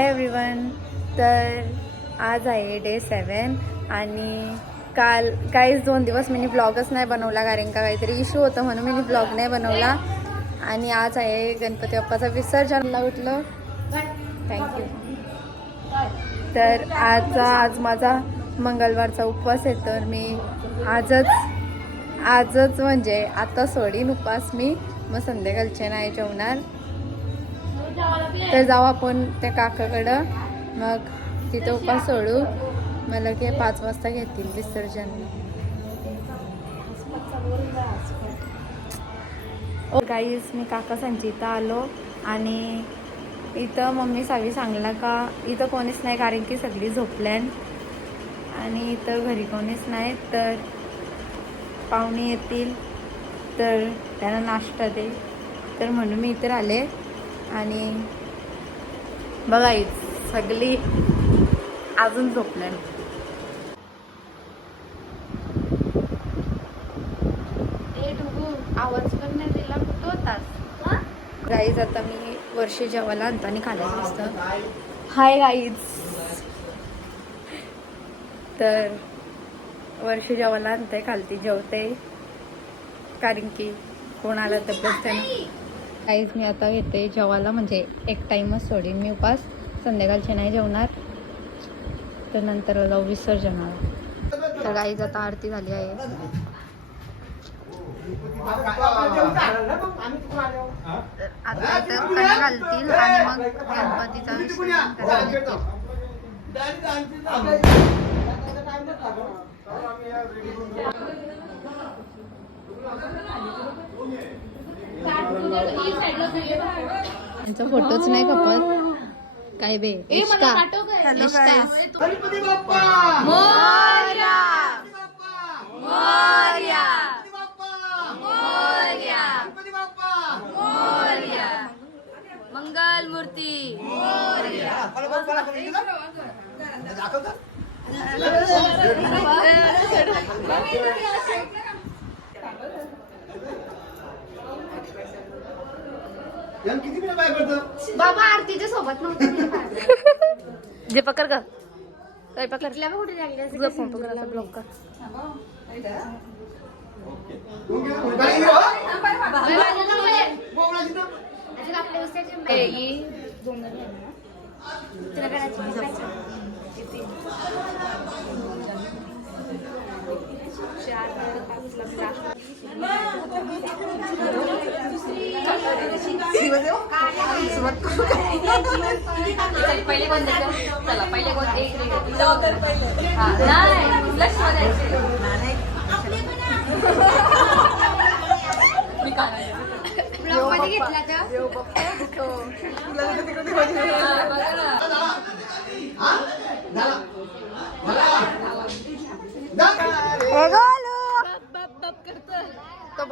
Hi everyone तर आज आहे डे सेवन आणि काल काहीच दोन दिवस मी ब्लॉगच नाही बनवला कारण का काहीतरी इश्यू होतं म्हणून मी ब्लॉग नाही बनवला. आणि आज आहे गणपती बाप्पाचा विसर्जनला उठलं. थँक्यू तर आजचा आज माझा मंगळवारचा उपवास आहे तर मी आजच आजच म्हणजे आता सोडीन उपवास मी. मग संध्याकाळचे नाही जेवणार. तर जाऊ आपण त्या काकाकडं. मग तिथं उपास सोडू. मला की पाच वाजता घेतील विसर्जन. हो, ओ गाईस मी काका संचिता इथं आलो. आणि इथं मम्मी सावी सांगला का इथं कोणीच नाही कारण की सगळी झोपल्यान. आणि इथं घरी कोणीच नाही तर पाहुणे येतील तर त्यांना नाश्ता दे. तर म्हणून मी इथं आले आणि बघा सगळी अजून झोपल्यान आवाज पण नाही दिला गाईज आता मी वर्षी जेवायला आणताना खाल्लं असतं. हाय गाईज तर वर्षी जेवायला आणते खालती जेवते. कारण की कोणाला तब्येत ना काहीच मी आता येते जेवायला. म्हणजे एक टाईमच सोडीन मी उपास. संध्याकाळचे नाही जेवणार. तर नंतर जाऊ विसर्जनाला. तर गाईज आता आरती झाली आहे. आता घालतील आणि मग गणपतीचा विसर्जन करायला त्यांचा फोटोच नाही खपत काय बे हॅलो गणपती बाप्पा मोर्या. मोर्या. मोर्या. मोर्या. मंगल मूर्ती मला यार, किती मिनिटं बाय पडतं बाबा आरतीच्या सोबत नव्हतं जे पकड का काय पकड कुठे लागले तुझा फोन पकड आता ब्लॉक कर तू गेला? बाई, इकडं, हो. आपल्या उसाचे ए, ई. तुला करायची. पहिले कोण द्यायचं? चला पहिले कोण एक हा, नाही मी ब्लॉगमध्ये घेतला का हा, बघा ना.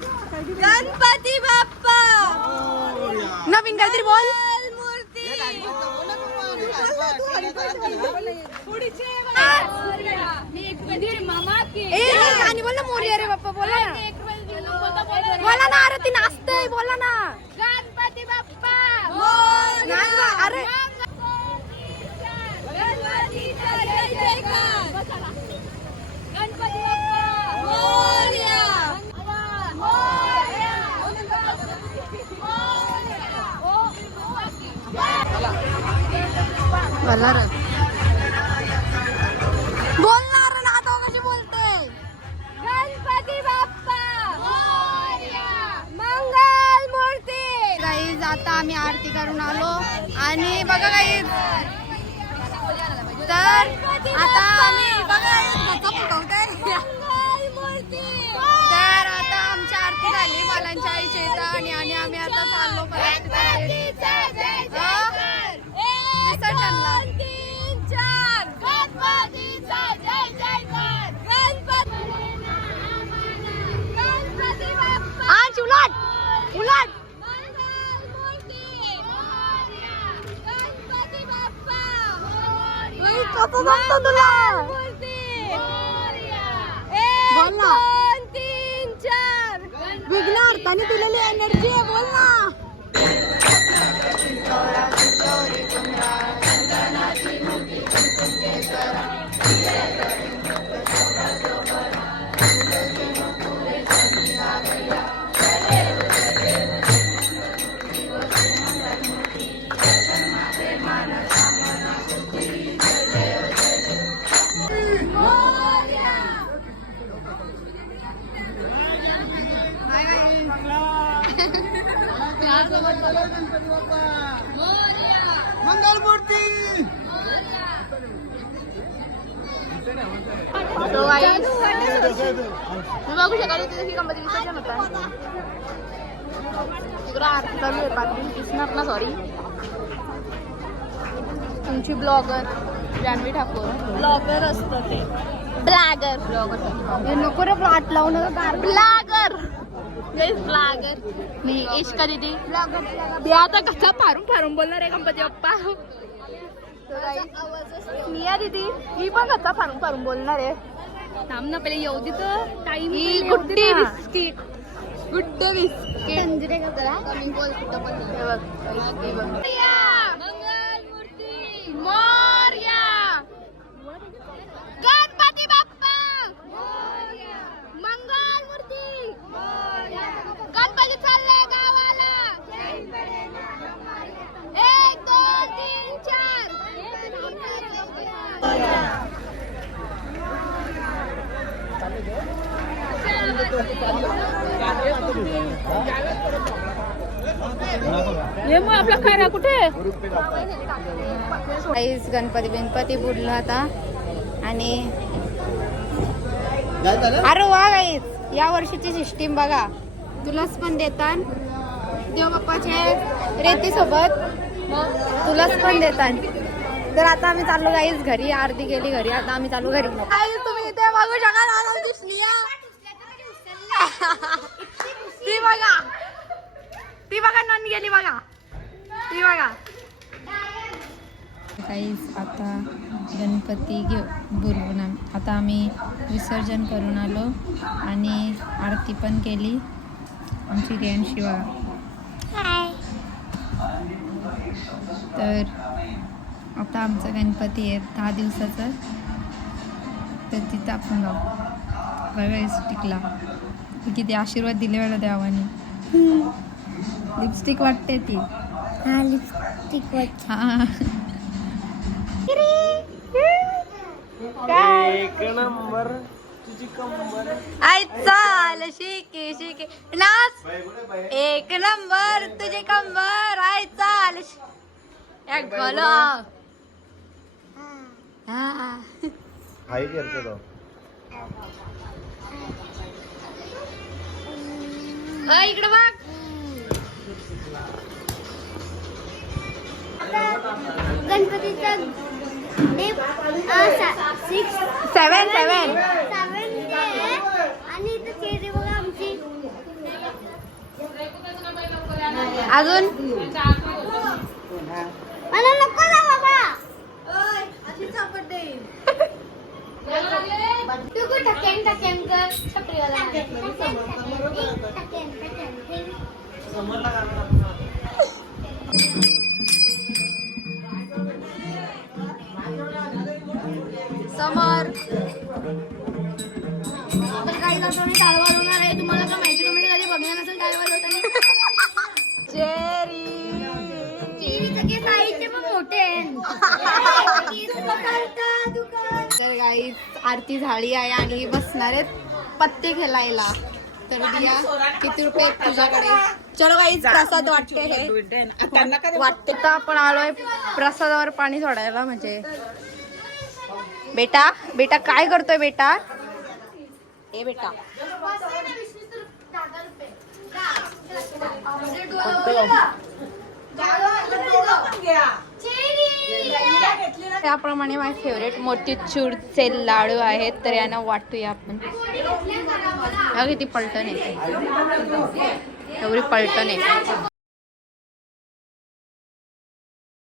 गणपती बाप्पा! नवीन काहीतरी बोल. मूर्ती! आणि बोल ना मोर्या रे बाप्पा बोला ना. बोला ना अरे ती नाचतय बोला ना गणपती बाप्पा नाच ना, अरे गणपतीचा जय जयकार गणपती बाप्पा मोरया मोरया बोलणार ना आता कशी बोलतोय. गणपती बाप्पा! मोरया! मंगल मूर्ती! गाईज आता आम्ही आरती करून आलो. आणि बघा गाईज तर आता आम्ही बघा तर आता आमची आरती झाली बालांच्या आईच्या इथं आणि आणि आम्ही आता चाललो परत. उलट. तुला? बोल ना. वेगळ्या अर्थाने दिलेली एनर्जी आहे बोल ना. So guys, तुम्ही बघू शकाल ही गणपती विसर्जन होता तिकडं आरती चालू आहे पाठी दिसणार ना सॉरी तुमची ब्लॉगर जान्हवी ठाकूर. ब्लॉगर असतं ते. ब्लॅगर. ब्लॉगर. नको रे प्लॉट लावू नका ब्लॅगर. ब्लॅगर. मी इश्का दिदी. ते आता कसा फारून फारून बोलणार आहे गणपती बाप्पा. मिया दीदी ही पण कसा फारून फारून बोलणार आहे. थांब ना पहिले येऊ दे तर. टाइम ही Good Day biscuit. Good Day biscuit. Morya Ganpati Bappa Mangal Murti Ganpati चालले गावाला एक दोन तीन चार ये मग आपला खरा कुठे? काहीच गणपती गणपती बुडला आता. आणि अरे वा गाईस या वर्षीची सिस्टीम बघा. तुलाच पण देतात देव बाप्पाचे रेती सोबत. तुलाच पण देतात तर आता आम्ही चाललो गाईस घरी. आरती गेली घरी. आता आम्ही चालू घरी. तुम्ही इथे बघू शकाल. ती बघा. ती बघा नन गेली बघा. ती बघा. काहीच आता गणपती घेऊ बुरवून आता आम्ही विसर्जन करून आलो आणि आरती पण केली. आमची रेण शिवा. तर आता आमचा गणपती आहे दहा दिवसाचा. तर तिथं आपण जाऊ. बघायच टिकला. किती आशीर्वाद दिले वेळा देवाने. लिपस्टिक वाटते ती. हा लिपस्टिक हा. एक नंबर. तुझी कंबर. आय चाल शिके शिके. नाच. एक नंबर तुझे कंबर. आय चाल एक हा. हाय करतो तो. इकडे बघ. गणपतीचा सिक्स सेवन सेवन आणि इथं चेहरे बघा आमची. अजून? मला नको ना बाबा. तू कुठं टकेन टकेन कर. छपरीवाला. टकेन समर. तर काही टाळ वाजवणार आहे. तुम्हाला काय माहिती तुम्ही कधी बघणार नसेल चेरी. केस आईचे पण मोठे. तर गाई आरती झाली आहे आणि बसणार आहेत पत्ते खेळायला. तर दिया किती रुपये तुझ्याकडे? चलो गाईच प्रसाद वाटते हे. वाटते तर आपण आलोय प्रसादावर पाणी सोडायला म्हणजे. बेटा बेटा काय करतोय बेटा? ए बेटा. त्याप्रमाणे माझे फेवरेट मोतीचूरचे लाडू आहेत तर यांना वाटूया आपण. किती पलटण येते एवढी पलटण आहे.